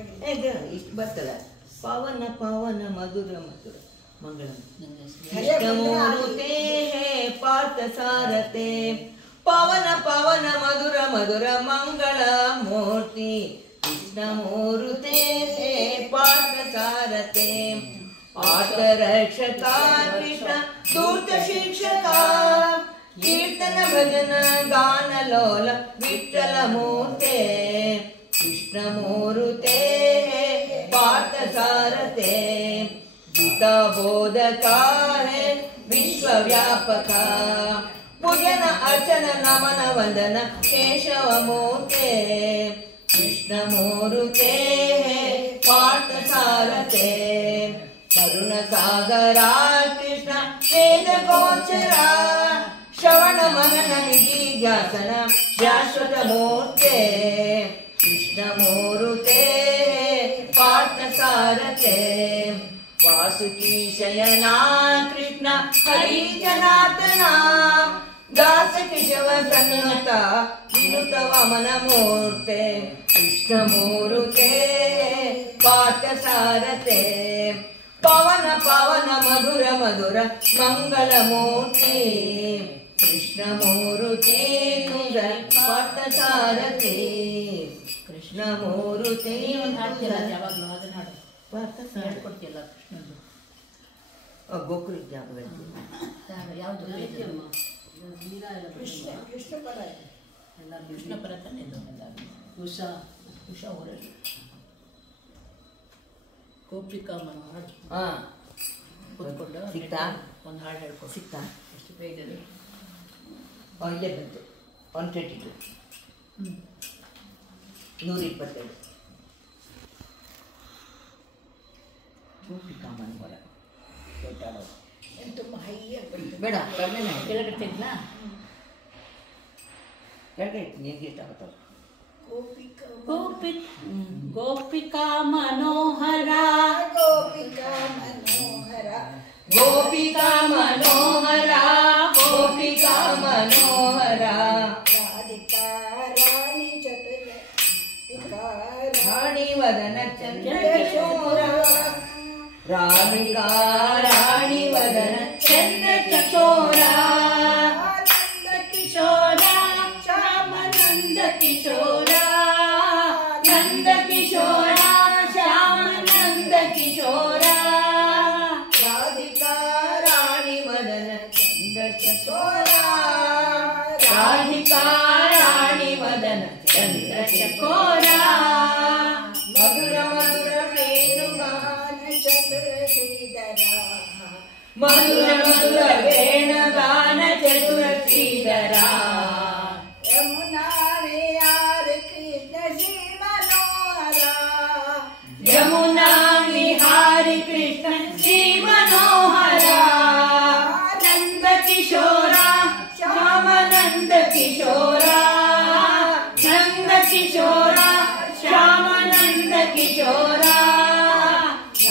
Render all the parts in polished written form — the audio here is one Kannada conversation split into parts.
ಇಷ್ಟು ಬರ್ತಲ್ಲ. ಪವನ ಪವನ ಮಧುರ ಮಧುರ ಮಂಗಳಂ ಕೃಷ್ಣಮೂರ್ತೆ ಪಾರ್ಥ ಸಾರಥೆ ಪವನ ಪವನ ಮಧುರ ಮಧುರ ಮಂಗಳ ಮೂರ್ತಿ ಕೃಷ್ಣಮೂರ್ತೆ ಪಾರ್ಥ ಸಾರಥೆ ಆತ ರಕ್ಷಕ ಕೃಷ್ಣ ದೂತ ಶಿಕ್ಷಕ ಕೀರ್ತನ ಭಜನ ಗಾನ ಲೋಲ ವಿಠಲ ಮೂರ್ತೆ कृष्णमूर्ते पार्थ सारथे गीता बोधका है विश्वव्यापका पूजन अर्चन नमन वंदन केशव मूर्ते कृष्णमूर्ते पार्थ सारथे करुण सागरा कृष्ण वेद गोचरा श्रवण मनन निधि ज्ञासन शाश्वत मूर्ते कृष्णमूर्ते पार्थ सारथे वासुकी शयना कृष्ण हरि जनार्दना दास केशव सन्नुता विनुत वामन मूर्ते कृष्णमूर्ते पार्थ सारथे पवन पवन मधुर मधुर मंगल मूर्ति कृष्णमूर्ते पार्थ सारथे कृष्णमूर्ते ಪಾರ್ಥ ಕೊಡ್ತಿಯಲ್ಲ ಗೋಕುಲ ಯಾವುದು ಕೃಷ್ಣ ಪರ ಎಲ್ಲ ಕೃಷ್ಣ ಪರ ತಾನೆ ಉಷಾ ಉಷಾ ಊರಲ್ಲಿ ಗೋಪಿಕಾ ಹಾಡು ಕೂತ್ಕೊಂಡು ಸಿಗ್ತಾ ಒಂದು ಹಾಡು ಹೇಳ್ಕೊಂಡು ಸಿಗ್ತಾ ಎಷ್ಟು ಬೇಗ ಇಲ್ಲೇ ಬಂತು 132 127 ಗೋಪಿಕಾಮನ ತುಂಬ ಹೈಯಾಗಿ ಬೇಡ ಕಡಿಮೆ ಕೆಳಗಡೆ ತೆಗ್ನಾ ಕೆಳಗಡೆ ನಿನಗೆ ಇಷ್ಟ ಆಗುತ್ತಲ್ಲ ಗೋಪಿಕಾ ಮನೋಹರ ಗೋಪಿಕಾ ಮನೋಹರ ಗೋಪಿಕಾ ಮನೋಹರ ಗೋಪಿಕಾ ಮನೋಹರ ರಾಧಿಕಾ ರಾಣಿ ಚತುರ ರಾಣಿ ವದನ ಚಂದ್ರಚೂರ ರಾಧಿಕಾ ರಾಣಿ ವದನ ಚಂದ್ರಚೂರ ನಂದ ಕಿಶೋರ ಶ್ಯಾಮ ನಂದ ಕಿಶೋರ ನಂದ ಕಿಶೋರ ಶ್ಯಾಮ ನಂದ ಕಿಶೋರ ರಾಧಿಕಾ ರಾಣಿ ವದನ ಚಂದ್ರಚೂರ ರಾಧಿಕಾ ರಾಣಿ ವದನ ಚಂದ್ರಚೂರ ಮಧುರ ಮಧುರ ವೇಣುಗಾನ ಚತುರ ಶ್ರೀಧರ ಮಧುರ ಮಧುರ ವೇಣುಗಾನ ಚತುರ ಶ್ರೀಧರ ಯಮುನಾ ವಿಹಾರ ಕೃಷ್ಣ ಶ್ರೀ ಮನೋಹರ ಯಮುನಾ ವಿಹಾರ ಕೃಷ್ಣ ಶ್ರೀ ಮನೋಹರ ನಂದ ಕಿಶೋರ ಶ್ಯಾಮ ನಂದ ಕಿಶೋರ ನಂದ ಕಿಶೋರ ಶ್ಯಾಮ ನಂದ ಕಿಶೋರ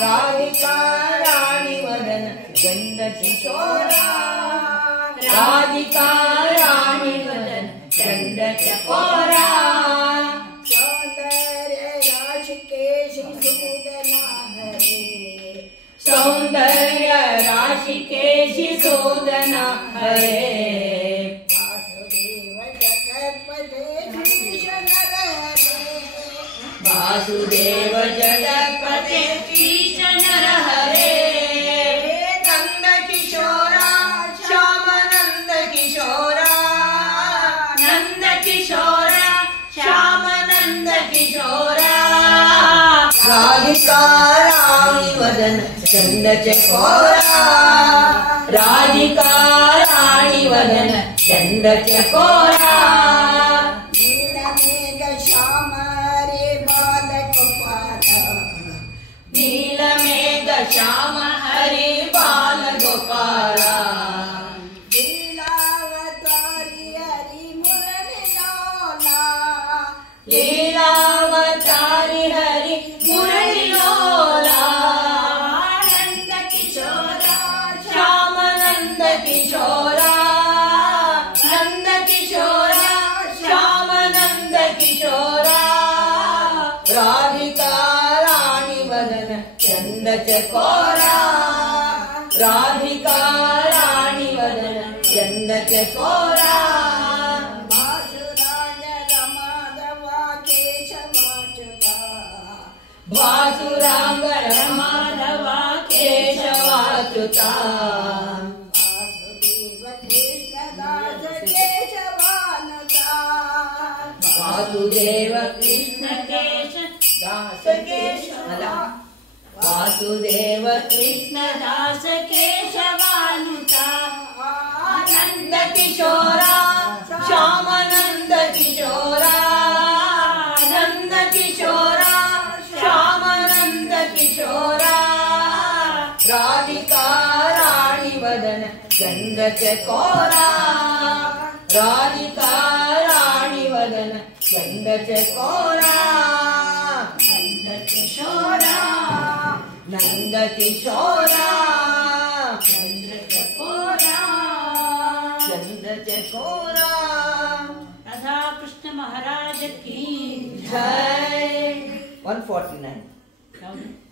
ರಾಧಿಕಾ ರಾಣಿ ವದನ ಚಂದ ಕಿಶೋರ ರಾಧಿಕಾ ರಾಣಿ ವದನ ಚಂದ ಚಕೋರ ಸೌಂದರ್ಯ ರಾಶಿಕೇಶಿ ಸೂದನ ಹರೇ ಸೌಂದರ್ಯ ರಾಶಿಕೇಶಿ ಸೂದನ ಹರೇ वासुदेव जगत्पते श्रीश नर हरे नंद किशोरा श्याम नंद किशोरा नंद किशोरा श्याम नंद किशोरा राधिका रानी वदन चंद चकोरा राधिका रानी वदन चंद चकोरा नीलमेघ श्याम हरे बाल गोपाल लीलावतारी हरि मुरली लोला लीलावतारी हरि मुरली लोला नंद किशोरा श्याम नंद किशोरा नंद किशोरा श्याम नंद किशोरा राधिका चकोरा राधिका रानी वदन चंद चकोरा भासुरांग रमाधवा केशवाच्युता वासुदेव कृष्ण केश दास केशवा वासुदेव कृष्ण दास केशवानुता आनंद किशोरा श्यामानंद किशोरा आनंद किशोरा श्यामानंद किशोरा राधिका रानी वदन चंद चकोरा राधिका रानी वदन चंद चकोरा नंद किशोरा नंद किशोरा चंद्र चकोरा चंद चकोरा राधा कृष्ण महाराज की जय 149